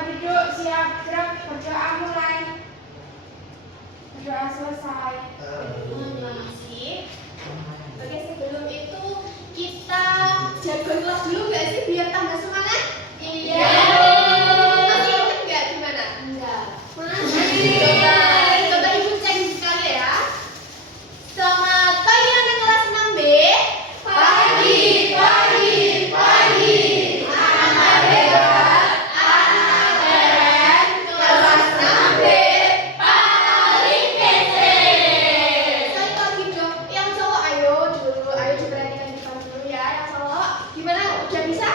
Semua duduk, siap, gerak, berdoa mulai. Berdoa selesai. Terima kasih. Oke, sebelum itu kita jago kelas dulu nggak sih biar tambah semangat? Iya. Masih ingat nggak gimana? Enggak. Masih. Coba ibu cek sekali ya. Selamat pagi anak kelas 6B. Pagi, pagi, pagi. Anak hebat, anak keren. Kelas 6B paling kece. Sekali lagi dong. Yang cowok ayo dulu, ayo diperhatikan di depan dulu ya. Yang cowok gimana? Udah bisa?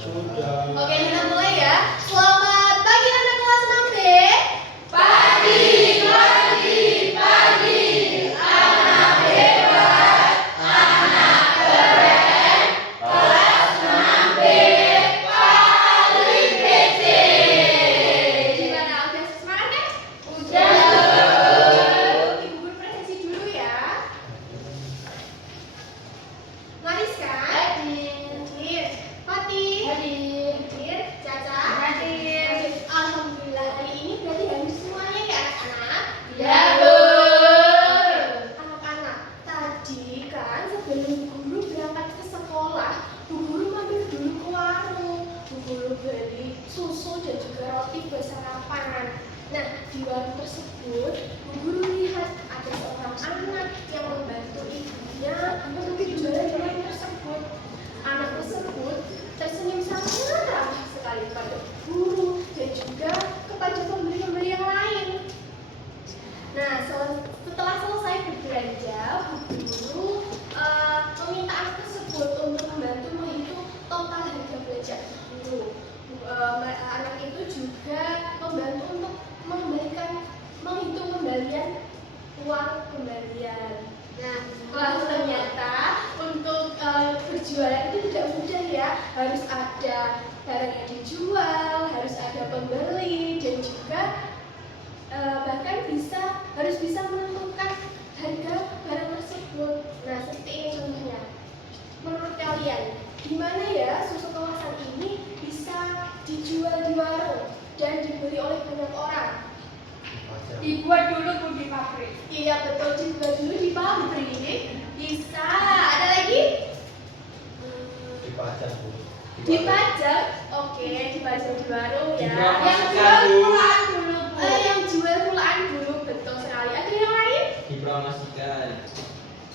Sudah. Oke, kita mulai ya. Selamat pagi anak kelas 6B. Pagi, pagi, pagi. Anak hebat, anak keren. Kelas 6B paling kece. Gimana? Udah semangat kan? Udah. Ibu guru presentasi dulu ya. Mariska. Hadir. Fatih. Hadir. Caca. Hadir. Alhamdulillah hari ini berarti hadir semuanya ya anak-anak. Ya Bu. Anak-anak, tadi kan sebelum guru berangkat ke sekolah, Bu Guru mampir dulu ke warung. Bu Guru beli susu dan juga roti buat sarapan. Nah, di warung tersebut, Bu Guru lihat ada seorang anak yang membantu ibunya untuk jualan di warung tersebut. Anak tersebut tersenyum sangat ramah sekali kepada guru dan juga kepada pembeli-pembeli yang lain. Nah, setelah selesai berbelanja, Bu Guru meminta anak tersebut untuk membantu menghitung total harga belanja Bu Guru. Anak itu juga membantu untuk menghitung kembalian uang kembalian. Nah, wah ternyata untuk berjualan itu tidak mudah ya. Harus ada barang yang dijual, harus ada pembeli dan juga bahkan harus bisa menentukan harga barang tersebut. Nah, seperti ini contohnya. Menurut kalian, di mana ya susu kemasan ini bisa dijual di warung dan dibeli oleh banyak orang? Dibuat dulu Bu di pabrik. Iya betul, dibuat dulu di pabrik. Bisa. Ada lagi? Dipajang, Bu. Dipajang. Oke, dipajang di warung ya. Yang jual pulaan dulu Bu. Yang jual pulaan dulu, betul sekali. Ada yang lain? Dipromosikan.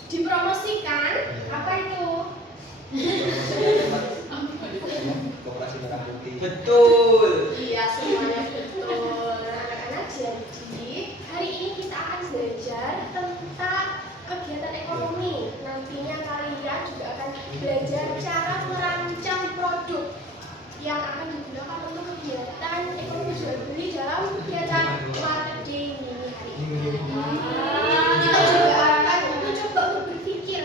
Dipromosikan. Apa itu? Koperasi merah putih. Betul. Iya, semuanya betul. Anak-anak, jadi hari ini kita akan belajar tentang kegiatan ekonomi. Nantinya kalian juga akan belajar cara merancang produk yang akan digunakan untuk kegiatan ekonomi jual beli dalam kegiatan marketing ini hari ini. Kita juga akan mencoba untuk berpikir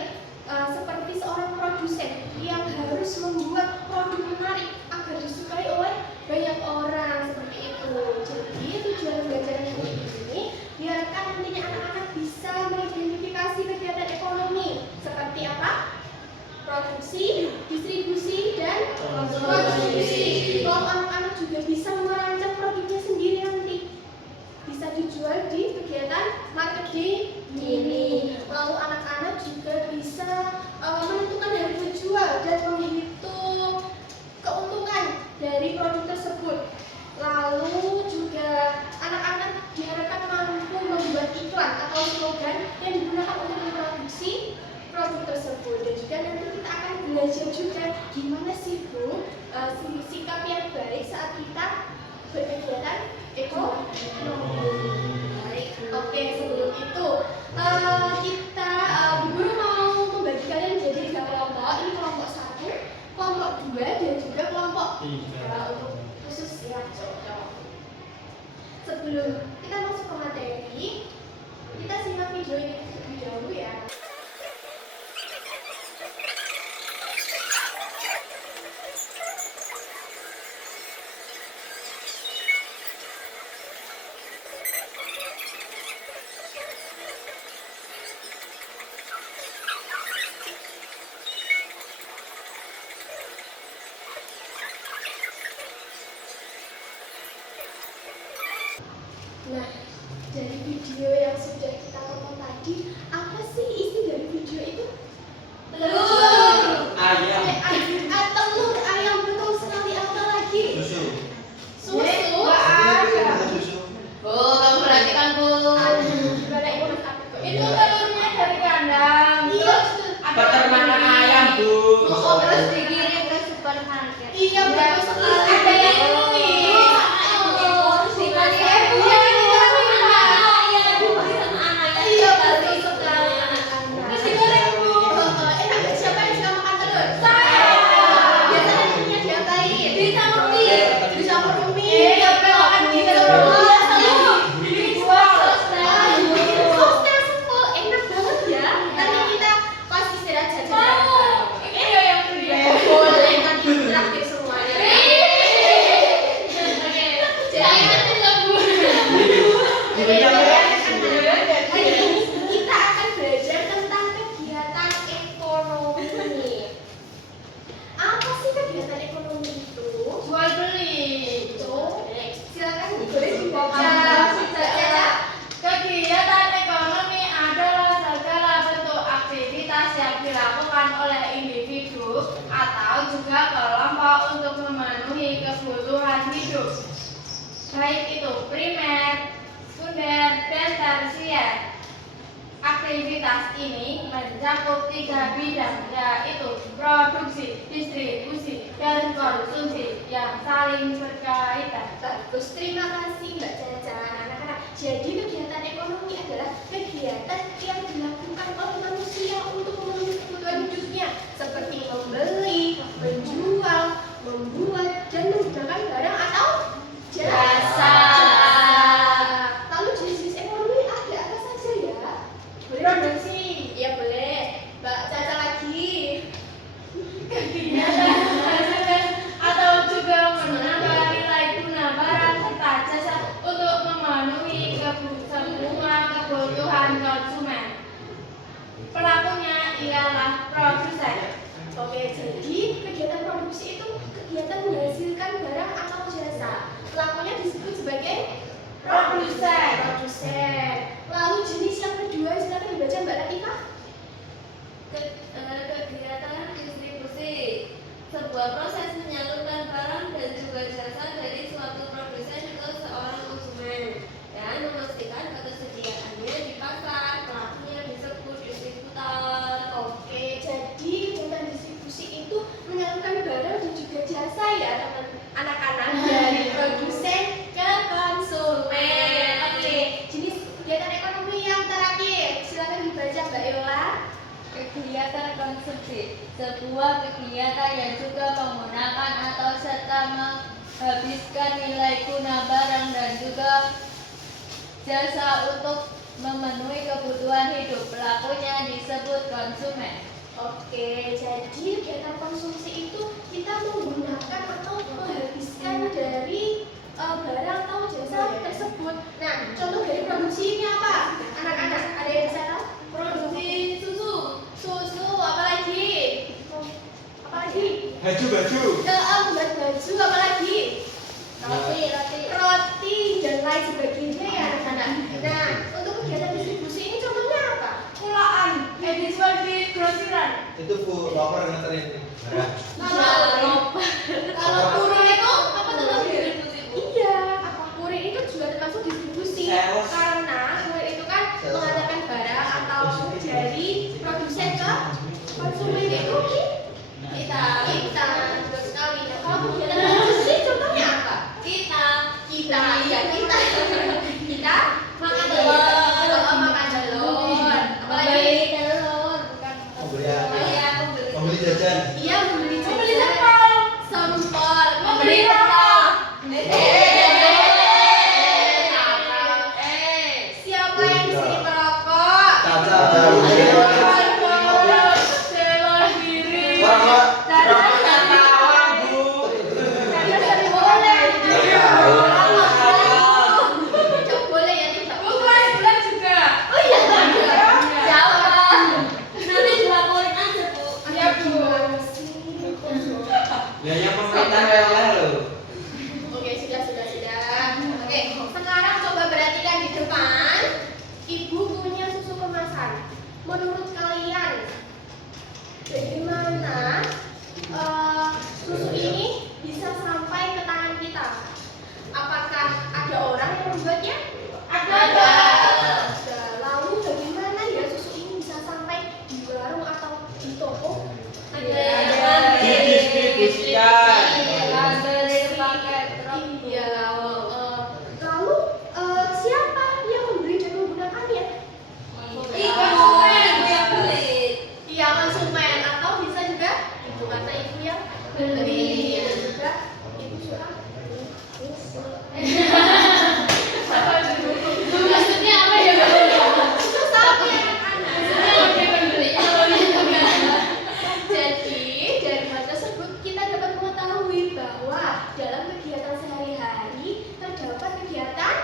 seperti seorang produsen yang harus membuat produk menarik agar disukai oleh banyak orang seperti itu. Jadi tujuan pembelajaran hari ini diharapkan nantinya anak-anak bisa mengidentifikasi kegiatan ekonomi seperti apa? Produksi, distribusi, dan konsumsi. Kalau anak-anak juga bisa merancang produknya sendiri nanti bisa dijual di kegiatan marketing ini. Lalu anak-anak juga bisa menentukan harga jual dan menghitung keuntungan dari produk tersebut. Lalu juga anak-anak diharapkan mampu membuat iklan atau slogan yang digunakan untuk memproduksi produk tersebut. Dan juga nanti kita akan belajar juga gimana sih Bu sikap yang baik saat kita berkegiatan ekonomi. Baik, oke, sebelum itu kita Bu Guru mau membagi kalian menjadi 3 kelompok. Ini kelompok 1, kelompok 2, dan juga kelompok 3 untuk khusus ya cowok. Sebelum kita masuk ke materi, kita simak video ini terlebih dahulu ya. Bu. Oh, terus dikirim ke supermarket. iya betul sekali. Ada yang ini. Iya betul sekali. Terus digoreng Bu. Enak. Siapa yang suka makan telur? Saya. Biasanya punya diapain? Dicampur mie. Dicampur mie. Belokan gitu. Ini sosnya sepul. Enak banget ya. Nanti kita pas istirahat jajan. Boleh nanti traktir semuanya. Hari ini kita akan belajar tentang kegiatan ekonomi. Apa sih kegiatan ekonomi itu? Jual beli. Silakan boleh dibaca. Kegiatan ekonomi adalah segala bentuk aktivitas yang dilakukan oleh individu atau juga kelompok untuk memenuhi kebutuhan hidup, baik itu primer, sekunder, dan tersier. Aktivitas ini mencakup 3 bidang, yaitu produksi, distribusi, dan konsumsi yang saling berkaitan. Bagus, terima kasih Mbak Caca. Anak-anak, jadi kegiatan ekonomi adalah kegiatan yang dilakukan oleh manusia untuk memenuhi kebutuhan hidupnya, seperti membeli, menjual, membuat, dan menggunakan barang atau jasa. Lalu jenis-jenis ekonomi ada apa saja ya? Boleh Produksi. Iya boleh. Mbak Caca lagi. Kegiatan menghasilkan atau juga menambah nilai guna barang serta jasa untuk memenuhi semua kebutuhan konsumen. Pelakunya ialah produsen. Oke, jadi kegiatan produksi itu kegiatan menghasilkan barang atau jasa. Pelakunya disebut sebagai Produsen. Produsen. Lalu jenis yang kedua, silakan dibaca Mbak Latifah. Kegiatan distribusi, sebuah proses menyalurkan barang dan juga jasa dari suatu produsen ke seorang konsumen dan memastikan ketersediaannya di pasar. Pelakunya disebut distributor. Oke, jadi kegiatan distribusi itu menyalurkan barang dan juga jasa ya teman anak-anak dari produsen ke konsumen. Oke, jenis kegiatan ekonomi yang terakhir, silakan dibaca Mbak Yola. Kegiatan konsumsi, sebuah kegiatan yang juga menggunakan atau serta menghabiskan nilai guna barang dan juga jasa untuk memenuhi kebutuhan hidup. Pelakunya disebut konsumen. Oke, jadi kegiatan konsumsi itu kita menggunakan atau menghabiskan dari barang atau jasa tersebut. Nah, contoh dari produksi ini apa? Anak-anak, ada yang bisa tahu? Produksi susu. Susu, apa lagi? Apa lagi? Baju. Buat baju, apa lagi? Roti. Roti dan lain sebagainya ya anak-anak. Nah, untuk kegiatan distribusi ini contohnya apa? Kulaan, dijual di grosiran. Itu Bu, loper nganterin barang. Kalau kurir itu apa termasuk distribusi Bu? Iya, kurir itu juga termasuk distribusi Sales. karena kurir itu kan mengantarkan barang atau dari produsen ke konsumen itu kita betul sekali. Nah, kalau kegiatan distribusi contohnya apa? Kita Kita makan telur. makan telur. Apalagi? Beli telur, bukan Membeli apa? Iya, aku beli. Membeli jajan. Iya, membeli Membeli jajan. sampel. Sempol. Membeli rokok. Siapa yang di sini perokok? Caca. Bela diri. Wah, Tidak boleh ya, tidak boleh. Bukan juga. Oh iya, Jangan. Nanti dilaporin aja, Bu. Ya, Bu. Ya yang pemerintah rela loh. Oke, sudah. Oke, sekarang coba perhatikan di depan. Ibu punya susu kemasan. Menurut kalian, bagaimana susu ini bisa sampai ke tangan kita? Apakah ada orang yang membuatnya? Ada. Lalu bagaimana ya susu ini bisa sampai di warung atau di toko? Ada beli dan juga ibu suka Maksudnya apa ya, Bu? susu sapi anak-anak. Jadi dari hal tersebut kita dapat mengetahui bahwa dalam kegiatan sehari-hari terdapat kegiatan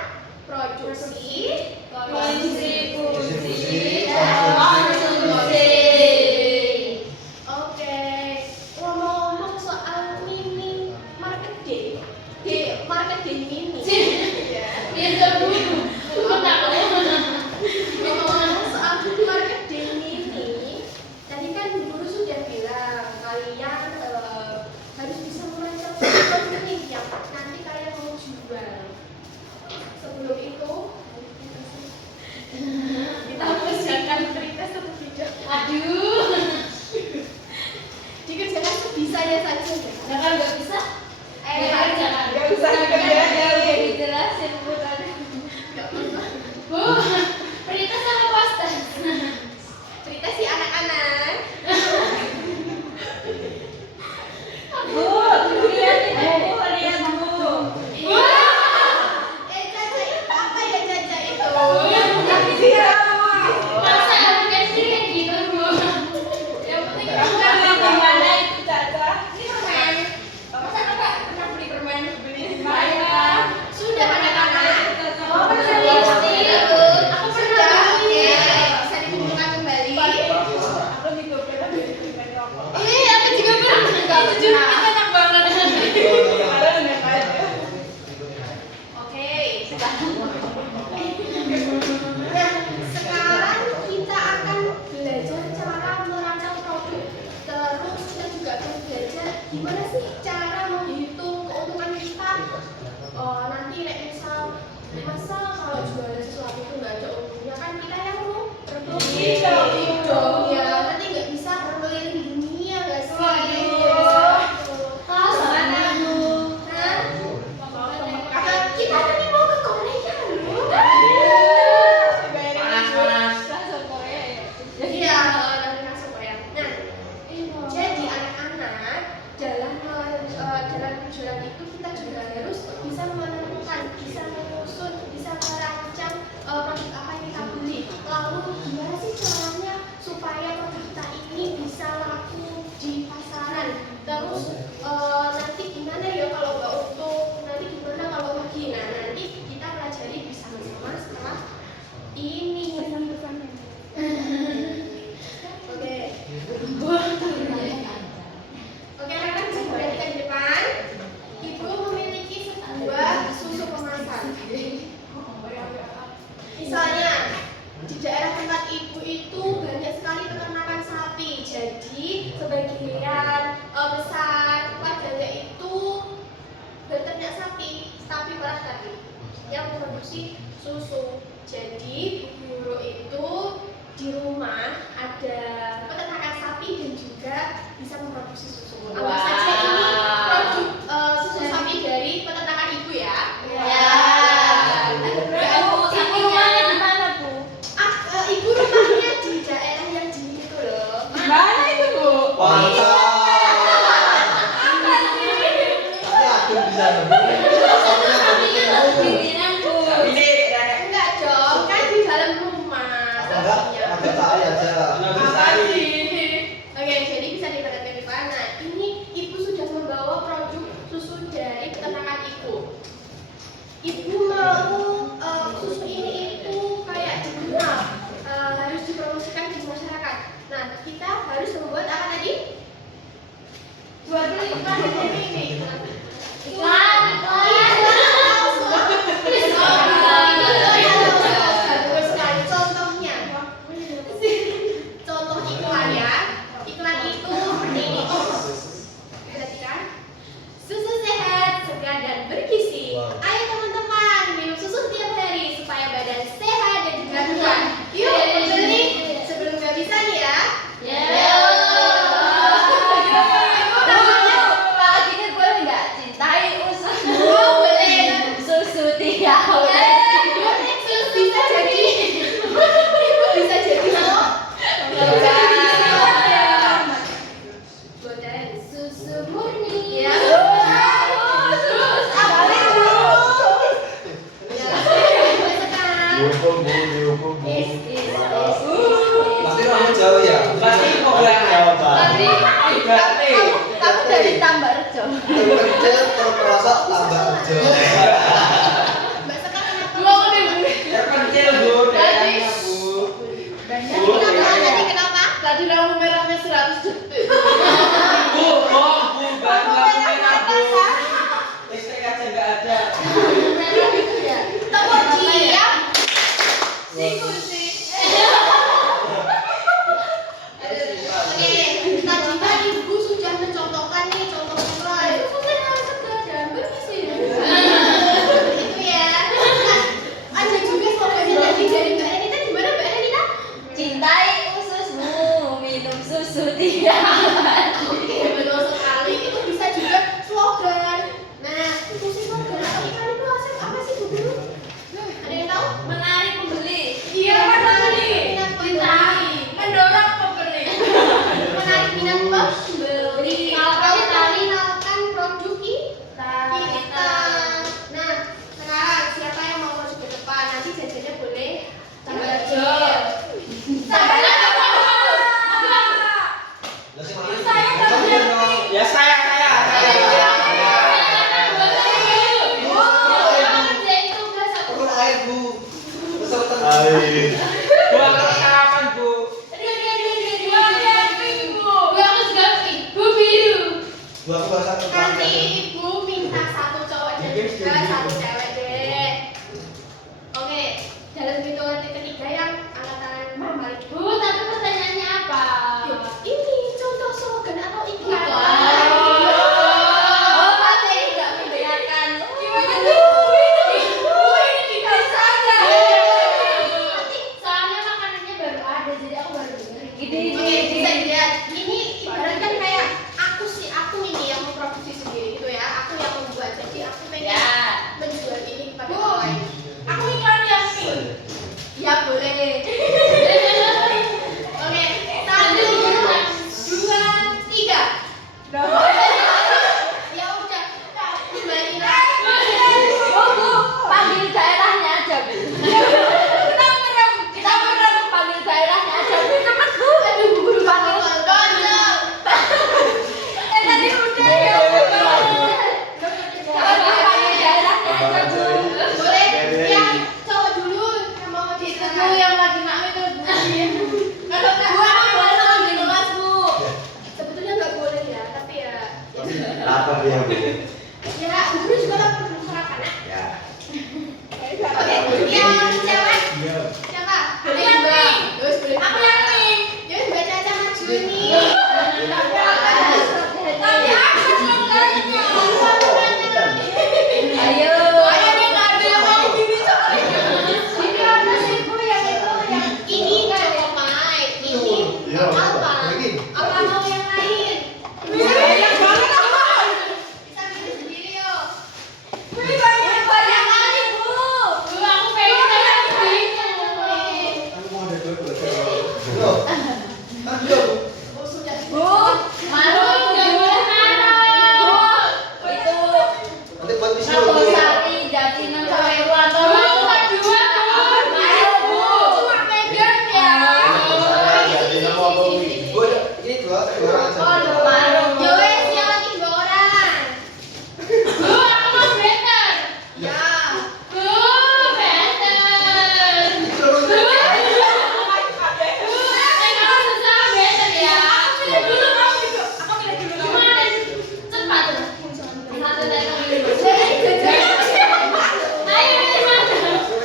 produksi, Distribusi, dan konsumsi. Oke, ngomong-ngomong soal mini marketing, marketing mini. Biar terburu. Ngomong-ngomong soal marketing mini, tadi kan Bu Guru sudah bilang kalian harus bisa merancang produk nih yang nanti kalian mau jual. Sebelum itu, kita kerjakan pretest atau tidak? Aduh. Dikerjakan sebisanya saja ya. Nah, kalau nggak bisa, jangan. Nggak usah dikerjain. Udah dijelasin, Bu, tadi. Nggak apa-apa. Bu, Prita sama pasta. Pretest si anak-anak. Bu, lihat ini, Bu, lihat, Bu. Caca itu apa ya Caca itu? Masa aplikasi kayak gitu, Bu? Yang penting Gimana itu, Caca? ini permen. Masa kakak pernah beli permen? Beli di Mana? Sudah anak-anak. Oh, pernah lipstick. Aku pernah Sudah, beli. oke. Bisa dikumpulkan kembali. Aku juga pernah beli permen rokok. Iya, aku juga pernah. Jujur, kita enak banget. Sekarang enak aja. Oke. Nah, sekarang kita akan belajar cara merancang produk. Terus kita juga akan belajar gimana sih cara menghitung keuntungan kita. Nanti masa kalau jualan sesuatu itu nggak ada untungnya kan kita yang mau Rugi dong ya. Nanti nggak bisa berkeliling dunia nggak sih? Ah, mana, Bu? Hah? Kita nanti mau ke Korea loh. Panas. Langsung Korea ya. Iya, nanti masuk Korea. Nah, jadi anak-anak dalam jualan itu kita juga harus bisa menentukan, bisa menyusun, bisa merancang produk apa yang kita beli. Lalu gimana sih caranya supaya produk kita ini bisa laku di pasaran? Terus nanti gimana ya kalau nggak untung? Nanti gimana kalau rugi? Nah, nanti kita pelajari bersama-sama setelah ini. Oke. Oke, anak-anak bisa perhatikan di depan. Ibu memiliki sebuah susu kemasan. Misalnya, di daerah tempat ibu itu banyak sekali peternakan sapi. Jadi, sebagian besar warganya itu beternak sapi perah tadi yang memproduksi susu. Jadi, Bu Guru itu di rumah ada peternakan sapi dan juga bisa memproduksi susu. Anggap saja ini produk susu sapi dari peternakan ibu ya. Ya. Ibu Rumahnya di mana, Bu? ibu rumahnya di daerah yang dingin itu loh. Mana itu, Bu? Mantap. Tapi aku bisa Pimpinan, Bu. Ini Enggak dong, kan di dalam rumah. enggak ada tai aja. Oke, jadi bisa diperhatikan di mana? Ini ibu sudah membawa produk susu dari peternakan ibu. Ibu mau susu ini itu kayak dikenal, harus dipromosikan di masyarakat. Nah, kita harus membuat apa tadi? Buat beli iklan ini. Iklan. Contohnya, contoh iklan ya. Iklan itu seperti ini. Perhatikan. Susu sehat, segar dan bergizi. Ayo teman-teman, minum susu setiap hari supaya badan sehat dan juga kuat. Yuk, beli sebelum kehabisan ya. Ya. Ibu namanya Pak Gini boleh nggak cintai Kamu dari tambah rejo. Kecil terperosok tambah hijau. Mbak Sekar kenapa? Dua udah Bu. Terpencil Bu, daerahnya Bu. Bu, Tadi kenapa? Tadi lampu merahnya 100 detik. Bu, baru lampu merah Bu. Listrik aja nggak ada. Tepuk diam. Oke, tadi kan Ibu sudah mencontohkan nih contoh mulai. Itu ya. Ada juga slogannya tadi dari Mbak Renita, gimana Mbak Renita? Cintai ususmu, minum susu tidak. Oke, betul sekali. Itu bisa juga slogan. Nah, itu sih slogan atau iklan itu apa sih Bu Guru? Ada yang tahu? Menarik pembeli. Iya, menarik minat pembeli. Mendorong pembeli. Menarik minat pembeli. Atau mengenalkan produk kita. Nah, sekarang siapa yang mau masuk ke depan? Nanti jajannya boleh tambah kecil. Ya saya. Turun air Bu. Peserta. Bu, kalau sarapan Bu. Bu aku bahasa Nanti Ibu minta satu cowok dan juga satu cewek deh. Oke, dalam hitungan ketiga yang angkatan Mama Ibu. Yuk, ini contoh slogan atau iklan. Oh, masih tidak membedakan. Gimana tuh? Ibu ini tidak saja. Soalnya makanannya baru ada, jadi aku baru dengerin. Oke, bisa dilihat. Ini ibaratkan kayak aku ini yang memproduksi sendiri gitu ya. Aku yang membuat. Jadi aku pengen Ya. menjual ini kepada Bu, orang lain. aku iklan yang pink. Ya boleh. Oke, 1, 2, 3. Ya udah. Mbak Nina. Bu, panggil daerahnya aja, Bu. Kita merem, panggil daerahnya aja, Bu. Cepet, Bu. Aduh, Bu Guru Panggil. Tadi udah ya, Bu. Panggil daerahnya aja, Bu. Boleh. Ya, cowok dulu yang mau Bu yang lagi nak itu, Bu. Kalau nggak boleh panggil kelas, Bu. sebetulnya nggak boleh ya, tapi ya. Lapar dia Bu. Ya, Bu Guru juga lapar belum sarapan. Ya. Oke, yang cewek siapa? Aku yang pink. Terus boleh. Aku yang pink. Yuk, Mbak Caca maju nih. Tapi aku slogannya. Ayo. Ayo nih, nggak ada yang mau gini soalnya. Ini ada sih Bu yang itu yang ini cowok Mai. Ini apa? Apa mau yang lain? Banyak banget apa? Bisa milih sendiri yuk. Banyak kali, Bu. Aku pengen yang ini. Aku mau ada dua. Kan dia Bu. Oh sudah. Bu, marung nggak boleh marung. Bu, itu Nanti buat visual Bu. Nagosari, Jatinan, Saweruanto. Marung, Bu. Cuma Medan ya. Bu, ini dua orang aja. Oh, dua marung. Yo wes, yang lagi 2 orang. Bu, aku mau better. Ya. Bu, better. Turun. Kalau susah better ya. Aku pilih dulu, kamu juga. Aku pilih dulu. Gimana? Cepat. Satu dari kamu dulu. Ayo, pilih mana?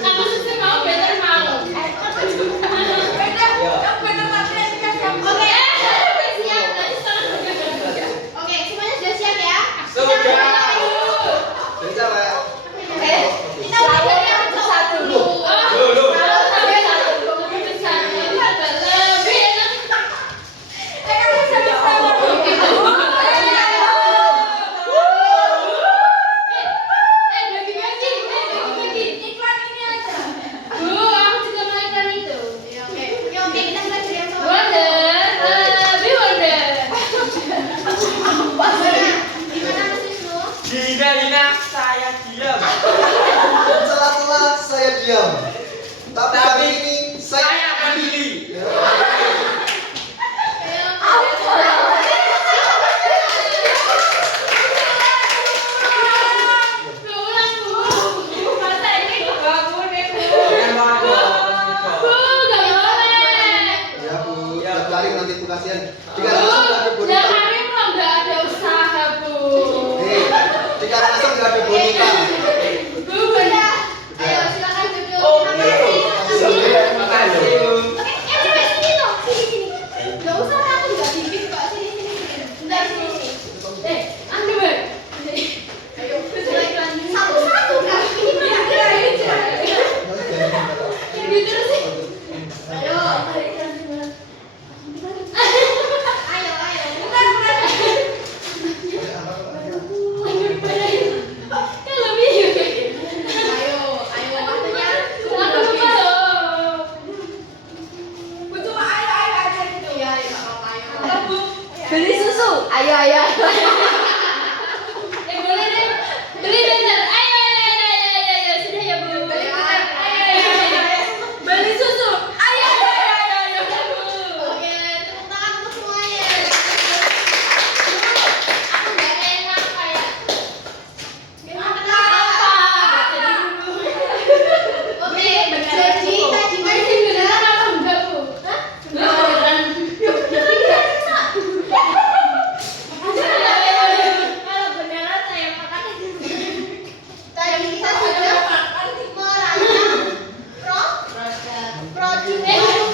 Sama susu mau better mau. Better. Yang better tapi yang Oke, siap. Beli susu. Ayo. Boleh deh. Beli banner. Ayo. Sudah ya, Bu. Ayo. Beli susu. Ayo. Oke, tepuk tangan untuk semuanya. Aku nggak enak kayak Kenapa? Oke, beneran, jadi Bu. tadi masih beneran apa enggak, Bu? Hah? beneran. Kalau beneran saya makan. Tadi kita sudah merancang produk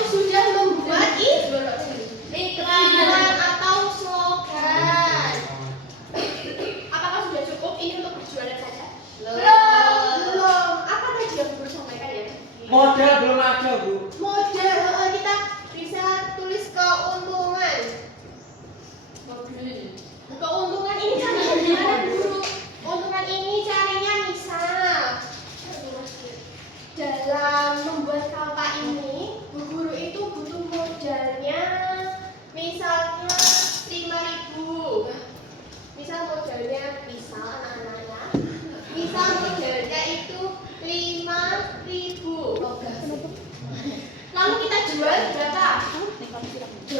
sudah membuat iklan atau slogan. Apakah sudah cukup ini untuk berjualan saja? Belum. Apa tadi yang Guru sampaikan ya? Modal belum ada, Bu. Model kita bisa tulis keuntungan. Keuntungan ini caranya gimana, Guru? Keuntungan ini caranya misal dalam membuat kalpa ini, Bu Guru itu butuh modalnya misalnya 5.000. Misal modalnya anak-anaknya. Misal modalnya itu 5.000. Lalu kita jual berapa? 7.000.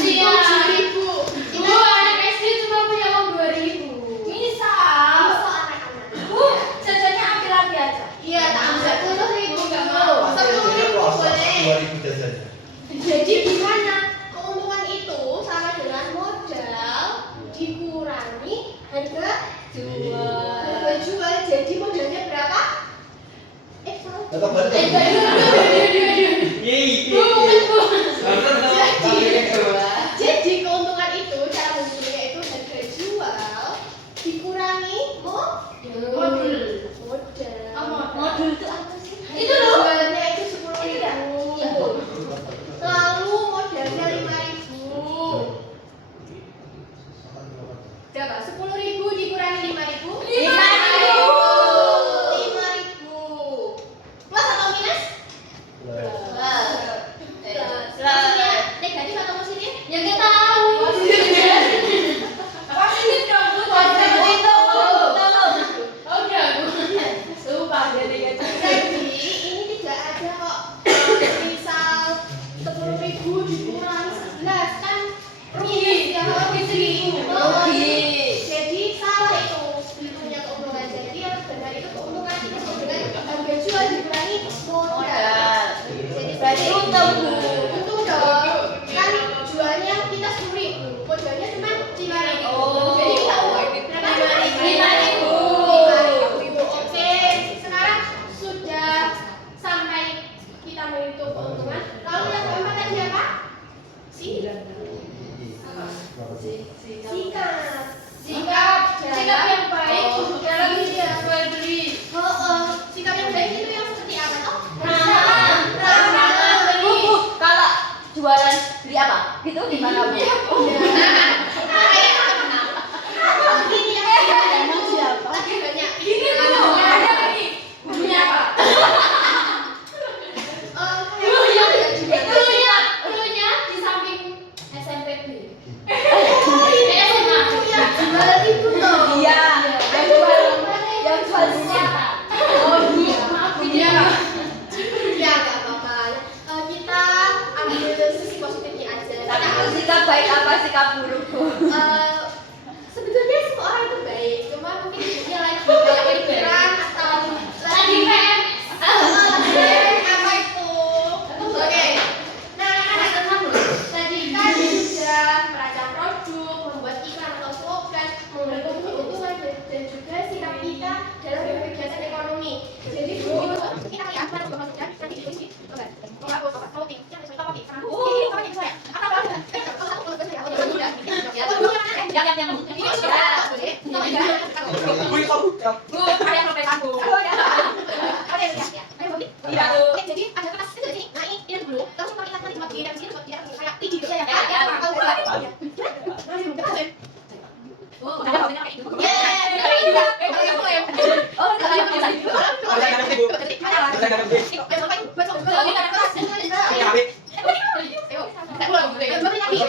Iya. 7.000. Bu, anak SD cuma punya uang 2.000. Misal anak-anak. Jajannya ambil lagi aja. Iya, tak ambil 10.000. Nggak mau. 10.000 boleh. 2000 jajannya. Jadi gimana? Keuntungan itu sama dengan modal dikurangi harga Jual. harga jual. Jadi modalnya berapa? Salah. Tetap balik. Yeay. Bu. Jadi keuntungan itu cara menghitungnya itu harga jual dikurangi modal. Modul itu apa sih? Itu jualnya itu 10.000. Lalu modalnya 5.000. Berapa? 10.000 dikurangi 5.000? 5.000. 5.000. Plus atau minus? Maksudnya negatif atau positif? Ya kita tahu. Positif dong, Bu. Positif itu. Udah, Bu. Lupa jadi ya. Jadi ini tidak ada kok misal 10.000 dikurangi 11 kan rugi ya rugi 1.000. Rugi. Jadi salah itu hitungnya keuntungan. Jadi yang benar itu keuntungan itu sama dengan harga jual dikurangi modal. Jadi Berarti untung, Bu. untung dong. Kan jualnya kita 10.000, modalnya cuma 5.000. Oh. Jadi kita uang berapa? 5.000. 5.000. Oke, sekarang sudah sampai kita menghitung keuntungan. Lalu yang keempat tadi apa? Sikap yang baik dalam jual beli. Sikap yang baik itu yang seperti apa toh? Ramah beli. Kalau jualan beli apa? Gitu gimana, Bu? Gini ya. Lagi banyak. Gini dulu. Ada ini. Bunyi apa? Dulunya di samping SMPB. Jual itu toh. Iya. Yang jual bunyi apa? Oh, bunyi. Maaf, bunyi apa? Ya nggak apa-apa. Kita ambil sisi positifnya aja. Tapi Kita ambil sikap baik apa sikap buruk, Bu? sebetulnya semua orang itu baik, cuma mungkin hidupnya lagi banyak pikiran atau Lagi PMS. apa itu? Oke. Nah, tadi kan sudah merancang produk, membuat iklan atau slogan, mengumpulkan keuntungan dan juga sikap kita dalam berkegiatan ekonomi. Jadi dulu kita lihat mana juga masukkan nanti di sini. Oke. Kalau tinggi, misalnya kopi, sama ini saya. Wih, kok buka? Bu, ada yang sampai Bu. Iya, Bu. Jadi ada kertas itu di sini. Nah, ini dulu. Terus kalau kita nanti buat di sini buat dia kayak tiji gitu ya. Oh, ada yang kayak gitu. Oh, ada yang kayak gitu. Ada yang ngerti, Bu. Ada yang ngerti. Buat Ada yang ngerti. Ayo, Oke,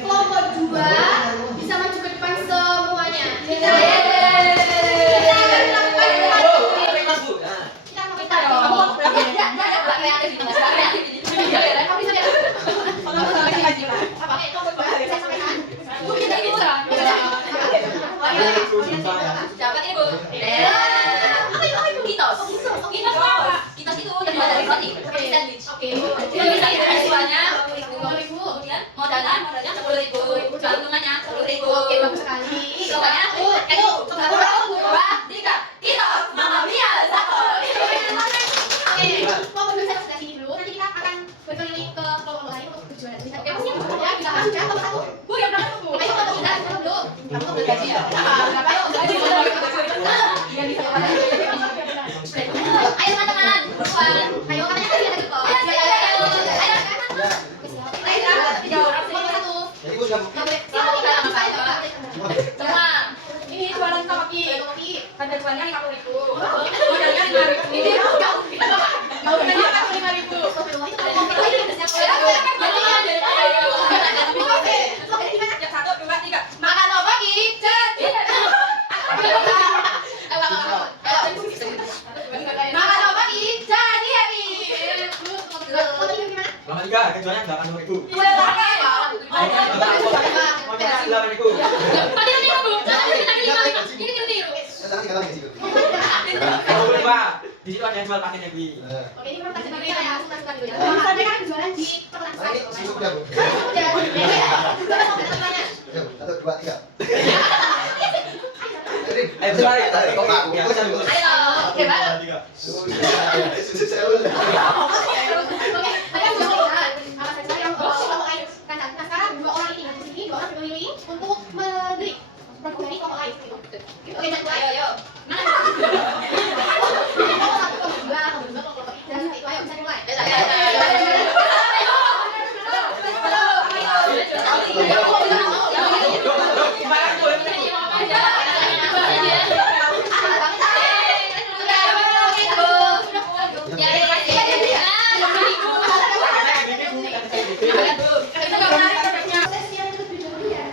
kelompok 2 bisa maju ke depan semuanya. Oke, bagus sekali. Kelompok 2 saya sudah sini dulu. Nanti kita akan berkeliling ke kelompok lain untuk berjualan. Oke, ya kita akan sudah kelompok 1. Bu, yang berapa Bu? Ayo kelompok 1 dulu. Kamu bergaji ya? Berapa yuk? Ayo teman-teman, buruan. Ayo katanya tadi ada kok. Ini jualan kopi. Ada jualannya 50.000. Modalnya 5.000. Ini mau beli 5.000. Satu, dua, tiga. Makan kopi. Makan kopi. Jadi hari. Lama juga, kejualannya 80.000. Boleh pakai. Mau nyerah 8.000. Kalau berubah, di situ ada yang jual paketnya Bi. Oke, ini memang kasih bagi ya, suka dulu ya. Sampai kan jualan di perlantai. Ayo tarik, tarik. Ya, aku cari. Ayo, oke baru. Oke, kalian bisa lihat. Saya yang kelompok lain. Nah, sekarang 2 orang ini di sini, 2 orang berkeliling untuk membeli produk dari kelompok lain. Oke, dan ayo. Mana? Ayo, bisa dimulai. Proses yang lebih dahulu ya.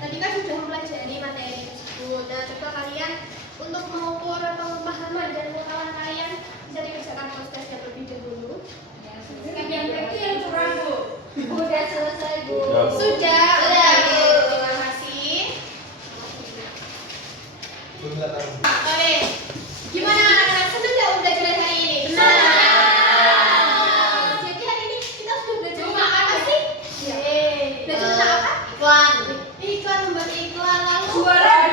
Tadi kan sudah mempelajari materi tersebut. Nah, coba kalian untuk mengukur pemahaman dan pengetahuan kalian bisa dikerjakan proses yang lebih dahulu. Yang itu yang curang Bu. Udah selesai Bu. Sudah, Bu. Terima kasih. Oke, gimana anak-anak? Senang nggak belajar hari ini? Jadi hari ini kita sudah belajar tentang apa sih? Belajar tentang apa? Iklan. Iklan, membuat iklan, lalu Jualan.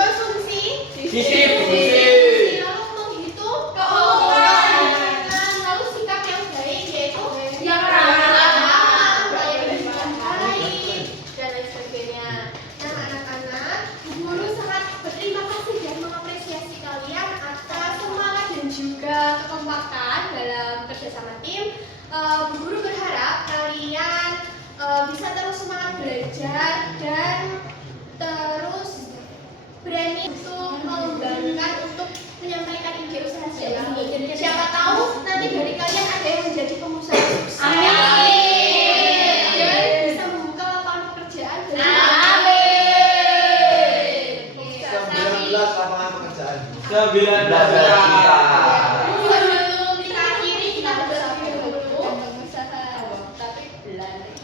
konsumsi, Sisi. lalu menghitung keuangan, lalu sikap yang baik yaitu Yang ramah. melayani orang lain dan lain sebagainya. Nah, anak-anak, Bu Guru sangat berterima kasih dan mengapresiasi kalian atas semangat dan juga kekompakan dalam kerjasama tim. Bu Guru berharap kalian bisa terus semangat belajar dan terus berani untuk mengembangkan untuk menyampaikan ide usaha ini. Siapa tahu nanti dari kalian ada yang menjadi pengusaha sukses. Amin. Dan bisa membuka lapangan pekerjaan. Amin. 19 lapangan pekerjaan. 19. Sebelum kita akhiri, kita berdoa dulu. Tapi dilantik.